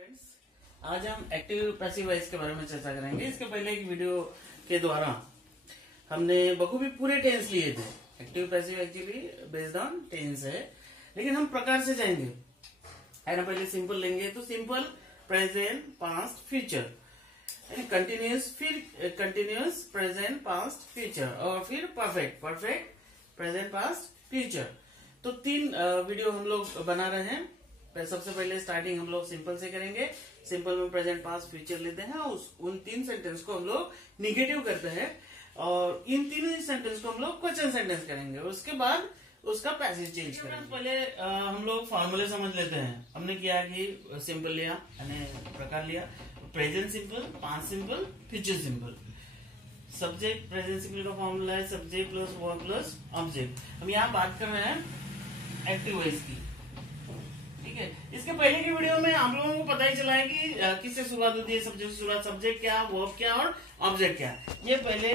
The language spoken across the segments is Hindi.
फ्रेंड्स, आज हम एक्टिव पैसिव वॉइस के बारे में चर्चा करेंगे। इसके पहले एक वीडियो के द्वारा हमने बखूबी पूरे टेंस लिए थे। Active passive actually based on tense है, लेकिन हम प्रकार से जाएंगे। है ना, पहले सिंपल लेंगे तो simple, present, past, future, continuous, फिर कंटिन्यूस, प्रेजेंट, पास्ट, फ्यूचर और फिर perfect, perfect, present, past, future. तो 3 वीडियो हम लोग बना रहे हैं। सबसे पहले स्टार्टिंग हम लोग सिंपल से करेंगे। सिंपल में प्रेजेंट, पास्ट, फ्यूचर लेते हैं, उन 3 सेंटेंस को हम लोग निगेटिव करते हैं और इन 3 सेंटेंस को हम लोग क्वेश्चन सेंटेंस करेंगे। उसके बाद उसका पैसेज चेंज करेंगे। पहले हम लोग फॉर्मूले समझ लेते हैं। हमने किया कि सिंपल लिया, यानी प्रकार लिया, present simple, past simple, future simple. Subject, present simple का फॉर्मूला है subject plus verb plus object. हम यहाँ बात कर रहे हैं एक्टिव वॉइस की। ठीक है, इसके पहले की वीडियो में आप लोगों को पता ही चला है कि किससे शुरुआत होती है, सब्जेक्ट से शुरुआत, सब्जेक्ट क्या, वर्ब क्या और ऑब्जेक्ट क्या। ये पहले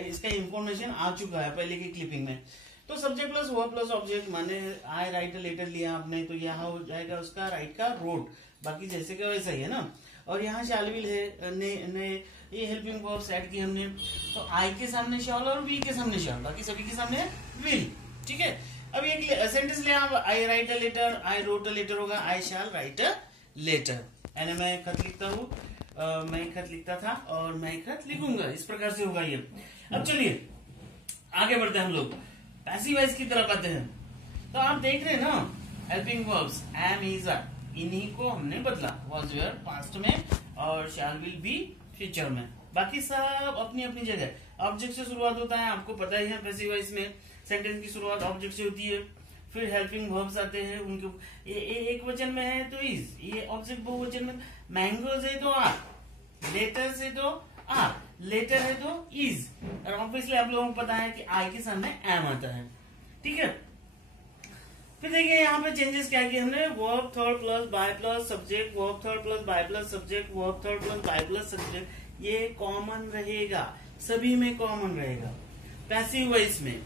इसका इंफॉर्मेशन आ चुका है पहले की क्लिपिंग में। तो subject plus verb plus object माने आई राइट अ लेटर लिया आपने, तो यहाँ हो जाएगा उसका राइट का रोट, बाकी जैसे का वैसा ही है ना। और यहाँ शैल विल है, ने ये हेल्पिंग वर्ब्स ऐड की हमने, तो आई के सामने शैल और वी के सामने शैल, बाकी सभी के सामने विल। ठीक है, अब एक सेंटेंस लिया, I write a letter, I wrote a letter होगा I shall write a letter. यानी मैं खत लिखता हूँ, मैं खत लिखता था और मैं खत लिखूंगा, इस प्रकार से होगा ये। अब चलिए आगे बढ़ते हैं हम लोग, पैसिव वॉइस की तरफ आते हैं। तो आप देख रहे हैं ना, helping verbs am, is, are, इन्हीं को हमने बदला, वॉज, वेयर पास्ट में और शैल विल बी फ्यूचर में। बाकी सब अपनी अपनी जगह। ऑब्जेक्ट से शुरुआत होता है, आपको पता ही है पैसिव वॉइस में सेंटेंस की शुरुआत ऑब्जेक्ट से होती है। फिर हेल्पिंग वर्ब्स आते हैं, उनके ये एक वचन में है तो इज, ये ऑब्जेक्ट बहुवचन में, मैंगोज है तो आर, लेटर्स है तो आर, लेटर है तो इज, और ऑब्वियसली आप लोगों को पता है कि आई के सामने एम आता है। ठीक है, फिर देखिए यहाँ पे चेंजेस क्या किए हमने, verb third plus by plus subject, verb third plus by plus subject, verb third plus by plus subject. ये कॉमन रहेगा, सभी में कॉमन रहेगा पैसिव वॉइस में।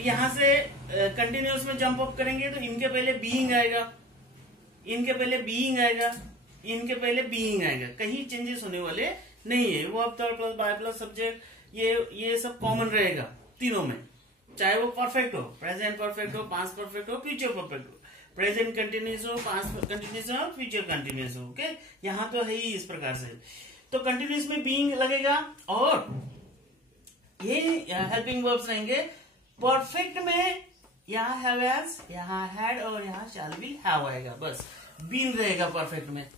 यहां से कंटिन्यूअस में जंप अप करेंगे तो इनके पहले बीइंग आएगा, इनके पहले बीइंग आएगा, इनके पहले बीइंग आएगा, कहीं चेंजेस होने वाले नहीं है। Verb third plus by plus subject, ये सब कॉमन रहेगा तीनों में, चाहे वो परफेक्ट हो, प्रेजेंट परफेक्ट हो, पास्ट परफेक्ट हो, फ्यूचर परफेक्ट हो, प्रेजेंट कंटिन्यूस हो, पास्ट कंटिन्यूस हो, फ्यूचर कंटिन्यूस हो। ओके, यहाँ तो है ही इस प्रकार से। तो कंटिन्यूस में बीइंग लगेगा और ये हेल्पिंग वर्ब्स रहेंगे। परफेक्ट में यहाँ हैव हैज, यहाँ हैड और यहाँ शैल विल हैव आएगा, बस बीन रहेगा परफेक्ट में।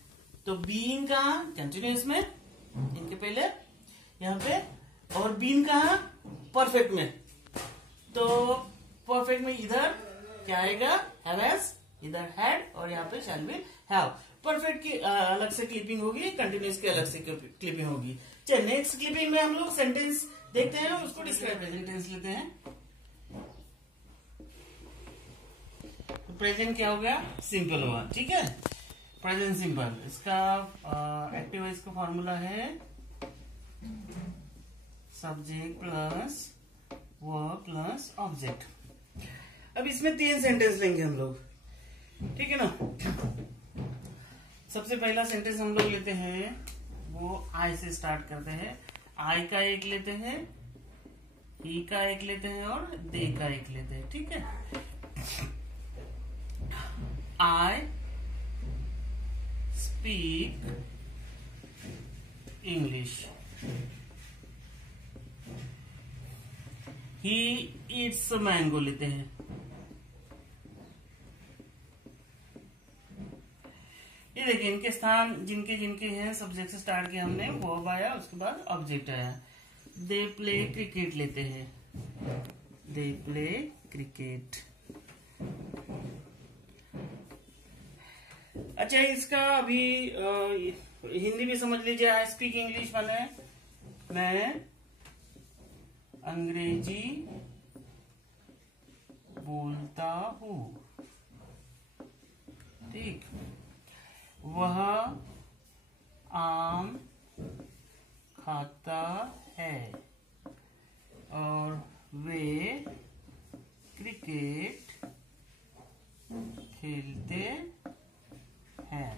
तो बीन कहाँ, कंटिन्यूस में, इनके पहले यहाँ पे, और बीन कहाँ, परफेक्ट में। तो परफेक्ट में इधर क्या आएगा, हैव हैज, इधर हैड और यहाँ पे शैल विल हैव। परफेक्ट की अलग से क्लिपिंग होगी, कंटिन्यूस की अलग से क्लिपिंग होगी। चलिए नेक्स्ट क्लिपिंग में हम लोग सेंटेंस देखते हैं, उसको डिस्क्राइब प्रेजेंट टेंस लेते हैं। प्रेजेंट क्या हो गया, सिंपल हुआ। ठीक है, प्रेजेंट सिंपल, इसका एक्टिव वॉइस का फॉर्मूला है subject plus verb plus object. अब इसमें 3 सेंटेंस लेंगे हम लोग, ठीक है ना। सबसे पहला सेंटेंस हम लोग लेते हैं, वो आई से स्टार्ट करते हैं। आई का एक लेते हैं, ही का एक लेते हैं और दे का एक लेते हैं। ठीक है, I speak English. He eats a mango लेते हैं। ये देखिए इनके स्थान जिनके जिनके हैं, सब्जेक्ट से स्टार्ट किया हमने, वर्ब आया, उसके बाद ऑब्जेक्ट आया। दे प्ले क्रिकेट लेते हैं, दे प्ले क्रिकेट। अच्छा, इसका अभी हिंदी भी समझ लीजिए। आई स्पीक इंग्लिश माने मैं अंग्रेजी बोलता हूँ। ठीक, वह आम खाता है और वे क्रिकेट खेलते हैं।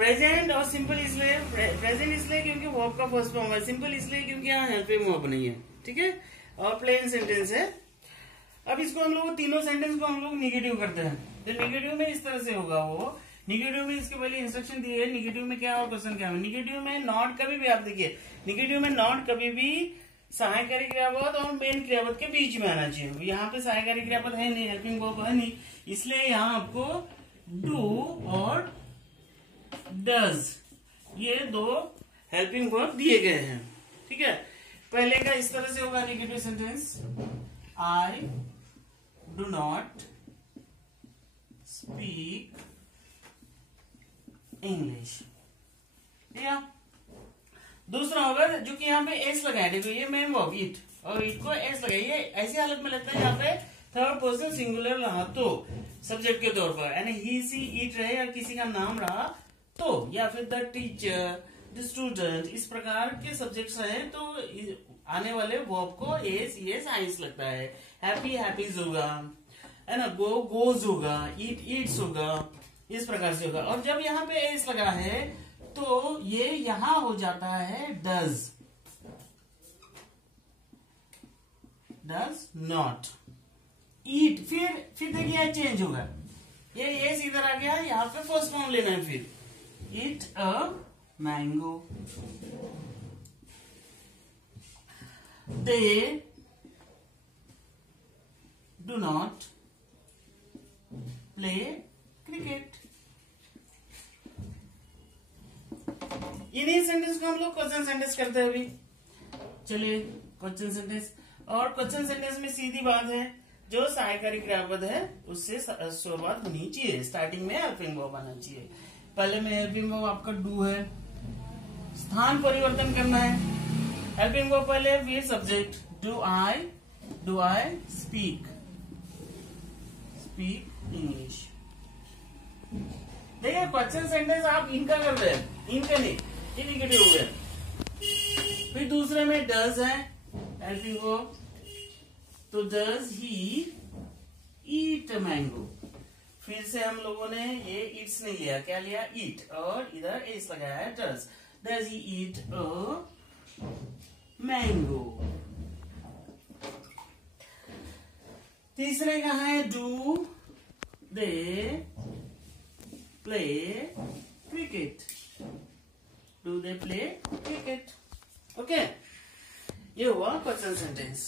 प्रेजेंट और सिंपल इसलिए, प्रेजेंट इसलिए क्योंकि वर्ब का फर्स्ट फॉर्म है, सिंपल इसलिए क्योंकि यहाँ हेल्पिंग वर्ब नहीं है, ठीक है, और प्लेन सेंटेंस है। अब इसको हम लोग तीनों सेंटेंस को हम लोग निगेटिव करते हैं, तो निगेटिव में इस तरह से होगा। वो निगेटिव में इसके पहले इंस्ट्रक्शन दिए है, निगेटिव में क्या और क्वेश्चन क्या है। निगेटिव में नॉट कभी भी, आप देखिए निगेटिव में नॉट कभी भी सहायकारी क्रियापद और मेन क्रियापद के बीच में आना चाहिए। यहाँ पे सहायकारी क्रियापद है नहीं, हेल्पिंग वर्ब है नहीं, इसलिए यहाँ आपको डू और डज ये दो हेल्पिंग वर्ब दिए गए हैं, ठीक है। पहले का इस तरह से होगा negative sentence, I do not speak English, ठीक है। दूसरा होगा जो कि यहाँ पे एस लगाए, देखो ये मेन वर्ब इट, और इट को एस लगाइए, ऐसी हालत में लगता है यहाँ पे थर्ड पर्सन सिंगुलर रहा तो सब्जेक्ट के तौर पर, यानी ही सी इट रहे या किसी का नाम रहा तो, या फिर द टीचर द स्टूडेंट, इस प्रकार के सब्जेक्ट्स रहे तो आने वाले वर्ब को एस एस आइस लगता है। हैप्पी हैप्पीज होगा, है ना, गो गोज होगा, ईट ईट्स होगा, इस प्रकार से होगा। और जब यहाँ पे एस लगा है तो ये यहां हो जाता है डज, डज नॉट ईट, फिर देखिए चेंज होगा, ये एस इधर आ गया, यहाँ पे फर्स्ट फॉर्म लेना है, फिर eat a mango, they do not play cricket. इन्हीं सेंटेंस को हम लोग क्वेश्चन सेंटेंस करते हैं अभी। चलिए क्वेश्चन सेंटेंस, और क्वेश्चन सेंटेंस में सीधी बात है, जो सहायकारी क्रियापद है उससे शुरुआत होनी चाहिए, स्टार्टिंग में हेल्पिंग वर्ब आना चाहिए। पहले में हेल्पिंग वर्ब आपका डू है, स्थान परिवर्तन करना है, हेल्पिंग वर्ब पहले फिर subject, do I speak English. देखिए क्वेश्चन सेंटेंस आप इनका कर रहे हैं, इनका नहीं, ये निगेटिव हो गया। फिर दूसरे में डज है हेल्पिंग वर्ब, तो डज ही ईट मैंगो, फिर से हम लोगों ने ये ईट्स नहीं लिया, क्या लिया ईट, और इधर एस लगाया है does he eat a mango. तीसरे का है do they play cricket, do they play cricket, okay. ये हुआ क्वेश्चन सेंटेंस।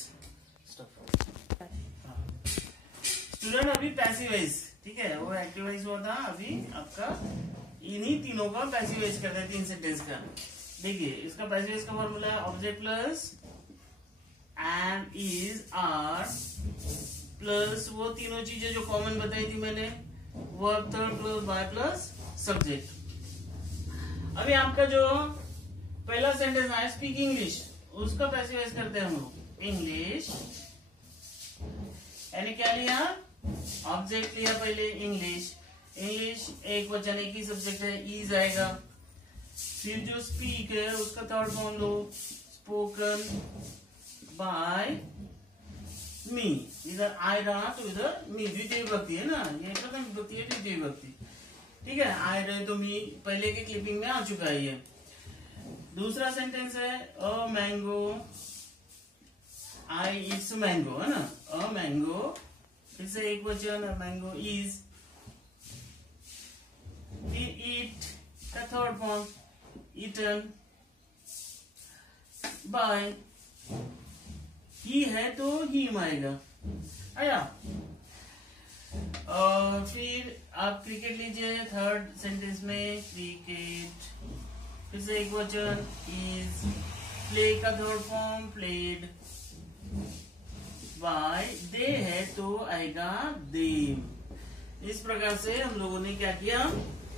स्टूडेंट अभी पैसिवाइज, ठीक है, वो एक्टिवाइज हुआ था, अभी आपका इन्हीं तीनों का पैसिवाइज करते हैं, तीन सेंटेंस का। देखिए इसका पैसिवाइज का फॉर्मूला है object plus am is are plus वो तीनों चीजें जो कॉमन बताई थी मैंने, verb third plus by plus subject. अभी आपका जो पहला सेंटेंस है स्पीक इंग्लिश, उसका पैसिवाइज करते हैं हम लोग, इंग्लिश, यानी क्या लिया, ऑब्जेक्ट लिया पहले इंग्लिश, इंग्लिश एक वचन एक ही सब्जेक्ट है, इज आएगा, फिर जो स्पीक है उसका थर्ड फॉर्म लो, स्पोकन बाय मी, इधर आई रहा तो इधर मी, द्वितीय विभक्ति है ना, ये प्रथम विभक्ति है, द्वितीय विभक्ति, ठीक है, आई रहे तो मी पहले के क्लिपिंग में आ चुका है ये। दूसरा सेंटेंस है a mango, I it's mango, है ना, अ मैंगो, फिर से एक वचन मैंगो इज, फिर ईट का थर्ड फॉर्म ईटन बाय, ही है तो ही आएगा, आया। और फिर आप क्रिकेट लीजिए, थर्ड सेंटेंस में क्रिकेट, फिर से एक वचन इज, प्ले का थर्ड फॉर्म प्लेड बाय, दे है तो आएगा देम। इस प्रकार से हम लोगों ने क्या किया,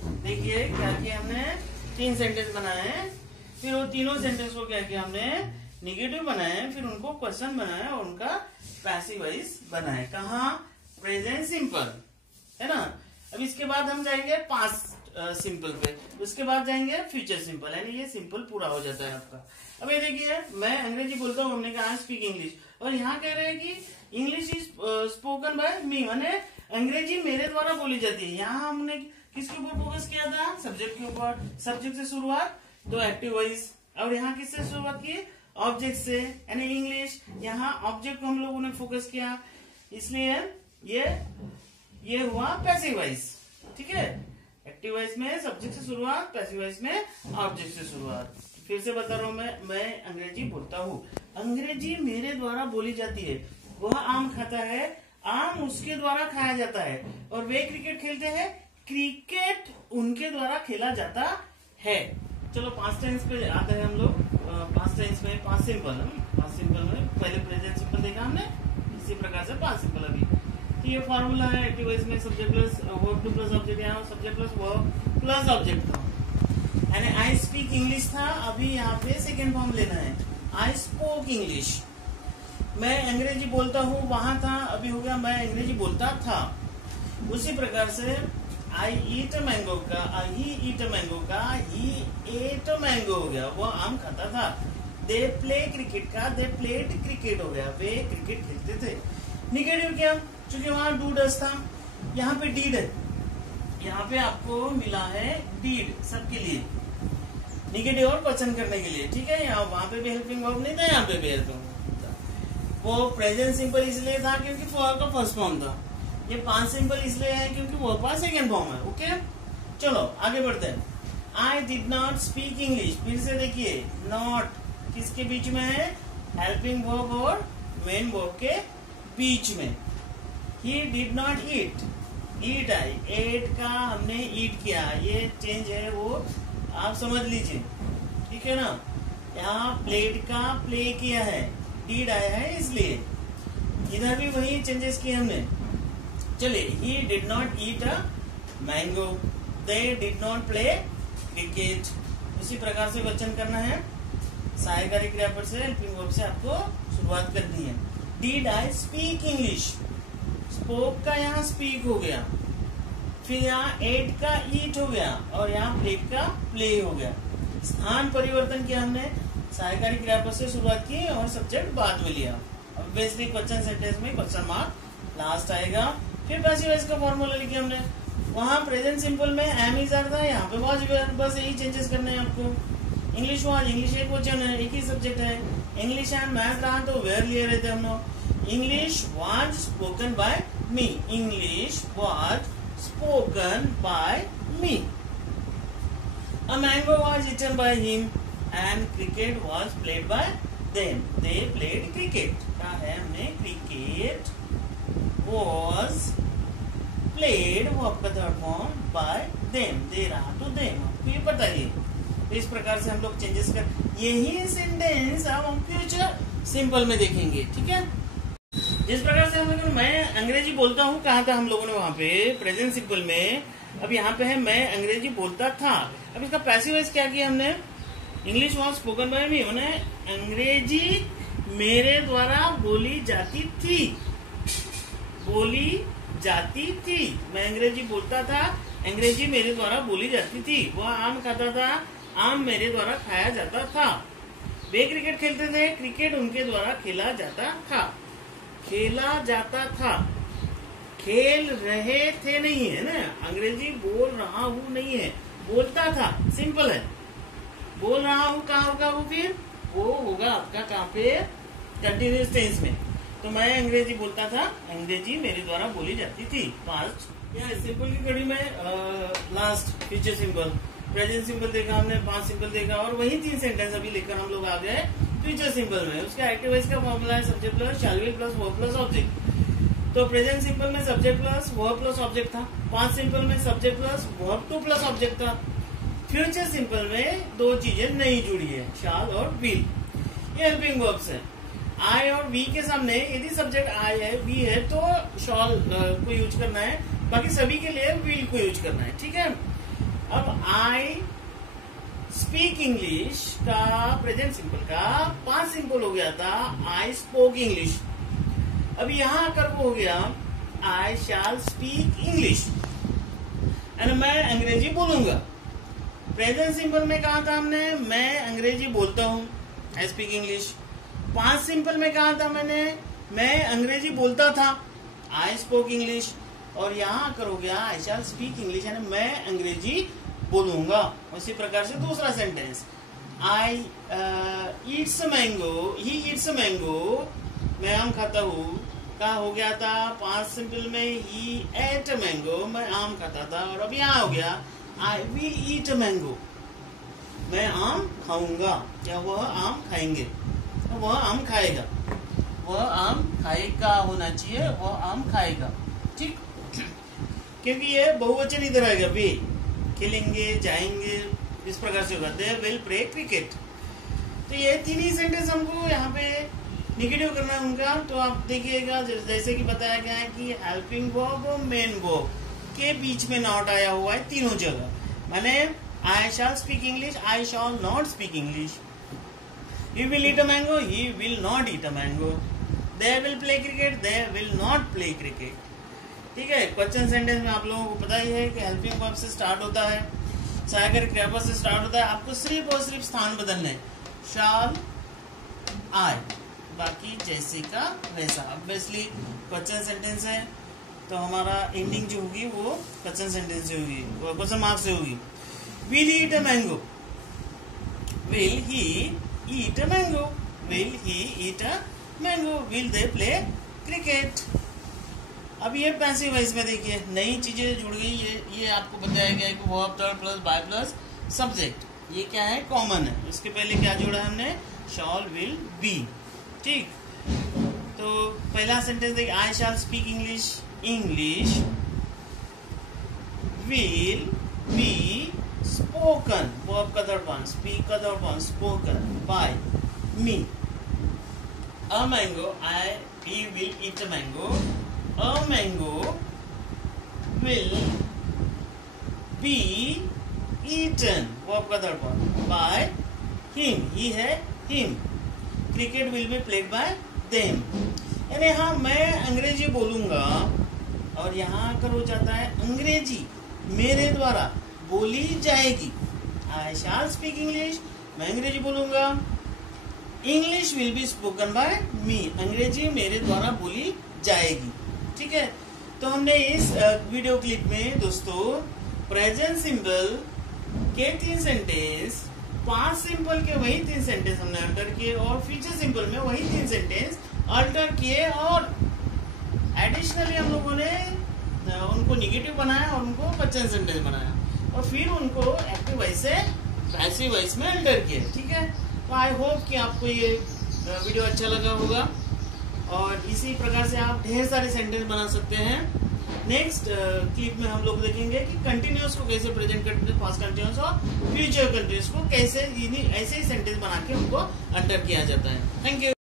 देखिए क्या किया हमने, तीन सेंटेंस बनाए, फिर वो तीनों सेंटेंस को क्या किया हमने, निगेटिव बनाए, फिर उनको क्वेश्चन बनाया और उनका पैसिव वॉइस बनाए। कहाँ, प्रेजेंट सिंपल, है ना। अब इसके बाद हम जाएंगे पास्ट सिंपल पे, उसके बाद जाएंगे फ्यूचर सिंपल, यानी ये सिंपल पूरा हो जाता है आपका। अब ये देखिए मैं अंग्रेजी बोलता हूँ, हमने कहा स्पीक इंग्लिश, और यहाँ कह रहे हैं कि इंग्लिश इज स्पोकन बाय मी, माने अंग्रेजी मेरे द्वारा बोली जाती है। यहाँ हमने किसके ऊपर फोकस किया था? सब्जेक्ट के ऊपर। सब्जेक्ट से शुरुआत तो एक्टिव वॉइस, और यहाँ किससे शुरुआत की? ऑब्जेक्ट से, यानी इंग्लिश। यहाँ ऑब्जेक्ट को हम लोगों ने फोकस किया, इसलिए ये हुआ पैसिव वॉइस। ठीक है, एक्टिव वॉइस में सब्जेक्ट से शुरुआत, पैसिव वॉइस में ऑब्जेक्ट से शुरुआत। फिर से बता रहा हूं, मैं अंग्रेजी बोलता हूँ। अंग्रेजी मेरे द्वारा बोली जाती है। वह आम खाता है, आम उसके द्वारा खाया जाता है। और वे क्रिकेट खेलते हैं, क्रिकेट उनके द्वारा खेला जाता है। चलो पास्ट टेंस पे आते हैं हम लोग। पास्ट टेंस में पास्ट सिंपल में पहले प्रेजेंट सिंपल देखा हमने, इसी प्रकार से पास्ट सिंपल अभी। तो ये फॉर्मूला है एक्टिव वॉइस में subject plus verb two plus object, यहाँ subject plus verb plus object था, यानी आई स्पीक इंग्लिश था। अभी यहाँ पे सेकेंड फॉर्म लेना है, आई स्पोक इंग्लिश। मैं अंग्रेजी बोलता हूँ, वहां था, अभी हो गया मैं अंग्रेजी बोलता था। उसी प्रकार से आई ईट मैंगो का ही ईट मैंगो का ही एट मैंगो हो गया, वो आम खाता था। दे प्ले क्रिकेट का दे प्लेड क्रिकेट हो गया, वे क्रिकेट खेलते थे। निगेटिव क्या? क्योंकि वहां डू डज था, यहाँ पे डीड है, यहाँ पे आपको मिला है डीड सबके लिए, निगेटिव और क्वेश्चन करने के लिए। ठीक है, यहाँ वहां पे भी हेल्पिंग वर्ब नहीं था, यहाँ पे भी हेल्पिंग वर्ब था। वो प्रेजेंट सिंपल इसलिए था क्योंकि फॉर का फर्स्ट फॉर्म था। ये पास्ट सिंपल इसलिए है क्योंकि वो पास सेकेंड फॉर्म है। ओके, चलो आगे बढ़ते हैं। I did not speak English, फिर से देखिए, नॉट किसके बीच में है? हेल्पिंग वर्ब और मेन वर्ब के बीच में। He did not eat, eat I, ate का हमने ईट किया, ये चेंज है, वो आप समझ लीजिए। ठीक है ना, यहाँ प्लेड का प्ले किया है, डीड आया है इसलिए। इधर भी वही चेंजेस किए हमने। चलिए, he did not eat a mango, they did not play cricket। उसी प्रकार से वचन करना है, सहायकारी क्रियापद से, हेल्पिंग वर्ब से आपको शुरुआत करनी है। Did I speak English? Spoke का यहाँ स्पीक हो गया, फिर यहाँ एट का ईट हो गया, और यहाँ प्ले का प्ले हो गया। स्थान परिवर्तन किया हमने, सहायकारी क्रियापद से शुरुआत की और सब्जेक्ट बाद में लिया। ऑब्वियसली क्वेश्चन सेंटेंस में क्वेश्चन मार्क लास्ट आएगा। फिर पैसिव वॉइस का फॉर्मूला लिखा हमने, वहां प्रेजेंट सिंपल में एम इज आर था, यहाँ पे वॉज वेयर, बस यही चेंजेस करने हैं आपको। इंग्लिश वॉज, इंग्लिश एक क्वेश्चन है, एक ही सब्जेक्ट है। इंग्लिश एंड मैथ रहा तो वेयर लिए रहते हम लोग। English was spoken by me, English was spoken by me. A mango was eaten by him and cricket was played by them, they played cricket. कहा है हमने क्रिकेट was played, वो आपका थर्ड फॉर्म, by them, दे रहा तो them, आपको ये बताइए। तो इस प्रकार से हम लोग चेंजेस कर, यही सेंटेंस हम फ्यूचर सिंपल में देखेंगे। ठीक है, जिस प्रकार से हम लोग मैं अंग्रेजी बोलता हूँ, कहा था हम लोगों ने वहां पे प्रेजेंट सिंपल में। अब यहाँ पे है मैं अंग्रेजी बोलता था। अब इसका पैसिव वॉइस क्या किया हमने? इंग्लिश वॉज स्पोकन बाय मी, मैंने अंग्रेजी मेरे द्वारा बोली जाती थी, बोली जाती थी। मैं अंग्रेजी बोलता था, अंग्रेजी मेरे द्वारा बोली जाती थी। वह आम खाता था, आम मेरे द्वारा खाया जाता था। वे क्रिकेट खेलते थे, क्रिकेट उनके द्वारा खेला जाता था। खेला जाता था, खेल रहे थे नहीं है ना, अंग्रेजी बोल रहा हूँ नहीं है, बोलता था सिंपल है। बोल रहा हूँ कहाँ होगा वो? फिर वो होगा आपका कहाँ पे? कंटिन्यूअस टेंस में। तो मैं अंग्रेजी बोलता था, अंग्रेजी मेरे द्वारा बोली जाती थी, पास्ट। या सिंपल की कड़ी में last future simple, present simple देखा हमने, पास्ट सिंपल देखा, और वही 3 सेंटेंस अभी लेकर हम लोग आ गए फ्यूचर सिंपल में। उसका एक्टिव वॉइस का फॉर्मूला है subject plus shell will plus verb plus object. तो प्रेजेंट सिंपल में subject plus verb plus object था, पास्ट सिंपल में subject plus verb two plus object था। फ्यूचर सिंपल में 2 चीजें नहीं जुड़ी है, शाल और विल। ये हेल्पिंग वर्ब्स है। आई और वी के सामने यदि सब्जेक्ट आई है, वी है, तो शॉल को यूज करना है, बाकी सभी के लिए विल को यूज करना है। ठीक है, अब आई स्पीक इंग्लिश का प्रेजेंट सिंपल का पास्ट सिंपल हो गया था आई स्पोक इंग्लिश। अब यहां आकर वो हो गया आई शैल स्पीक इंग्लिश, एंड मैं अंग्रेजी बोलूंगा। प्रेजेंट सिंपल में कहा था हमने मैं अंग्रेजी बोलता हूं, I speak English. Past simple में कहा था मैंने मैं अंग्रेजी बोलता था, आई स्पोक इंग्लिश। और यहाँ आकर हो गया आई शैल स्पीक इंग्लिश, यानी मैं अंग्रेजी बोलूंगा। उसी प्रकार से दूसरा sentence, I Yeats mango, he eats mango, मैं आम खाता हूँ। का हो गया था पास्ट सिंपल में ही एट मैंगो, मैं आम खाता था। और अब यहाँ हो गया आई विल ईट मैंगो, मैं आम खाऊंगा, या वह आम खाएंगे, वह आम खाएगा, वह आम खाएगा होना चाहिए, वह आम खाएगा। ठीक, क्योंकि ये बहुवचन इधर आएगा, वे खेलेंगे, जाएंगे, इस प्रकार से होगा। They will play cricket. तो ये तीन ही सेंटेंस हमको यहाँ पे निगेटिव करना है उनका। तो आप देखिएगा जैसे कि बताया गया है कि हेल्पिंग वर्ब और मेन वर्ब के बीच में नॉट आया हुआ है तीनों जगह। माने I shall speak English, I shall not speak English. He will eat a mango, he will not eat a mango. They will play cricket, they will not play cricket. ठीक है, क्वेश्चन सेंटेंस में आप लोगों को पता ही है कि हेल्पिंग वर्ब से स्टार्ट होता है, सहायक क्रियापद से स्टार्ट होता है। आपको सिर्फ और सिर्फ स्थान बदलने, शैल, आई, बाकी जैसे का वैसा। ऑब्वियसली क्वेश्चन सेंटेंस है तो हमारा एंडिंग जो होगी वो क्वेश्चन सेंटेंस से होगी, क्वेश्चन मार्क से होगी। Will he eat a mango? Will he eat a mango? Will he eat a mango? Will they play cricket? अब ये पैसिव वॉइस में देखिए नई चीजें जुड़ गई। ये आपको बताया गया है कि verb plus by plus subject, ये क्या है, कॉमन है। इसके पहले क्या जोड़ा है हमने, शॉल, विल, बी। ठीक, तो पहला सेंटेंस देखिए, I shall speak English, English will be spoken, verb का थर्ड वन, स्पीक का third one, spoken by me. A mango, he will eat a mango. A mango will be eaten, verb का third one, by him, he है him. Cricket will be played by them. यानी हाँ मैं अंग्रेजी बोलूंगा और यहाँ आकर हो जाता है अंग्रेजी मेरे द्वारा बोली जाएगी। आई शैल स्पीक इंग्लिश, मैं अंग्रेजी बोलूंगा। English will be spoken by me, अंग्रेजी मेरे द्वारा बोली जाएगी। ठीक है, तो हमने इस वीडियो क्लिप में दोस्तों प्रेजेंट सिंपल के 3 सेंटेंस, पास्ट सिंपल के वही 3 सेंटेंस हमने अल्टर किए और फ्यूचर सिंपल में वही 3 सेंटेंस अल्टर किए और एडिशनली हम लोगों ने उनको निगेटिव बनाया और उनको क्वेश्चन सेंटेंस बनाया और फिर उनको एक्टिव वॉइस से पैसिव वॉइस में अल्टर किए। ठीक है, तो आई होप कि आपको ये वीडियो अच्छा लगा होगा और इसी प्रकार से आप ढेर सारे सेंटेंस बना सकते हैं। नेक्स्ट क्लिप में हम लोग देखेंगे कि कंटिन्यूअस को कैसे प्रेजेंट करते हैं, पास्ट कंटिन्यूअस और फ्यूचर कंटिन्यूअस को कैसे ऐसे ही सेंटेंस बना के उनको अल्टर किया जाता है। Thank you.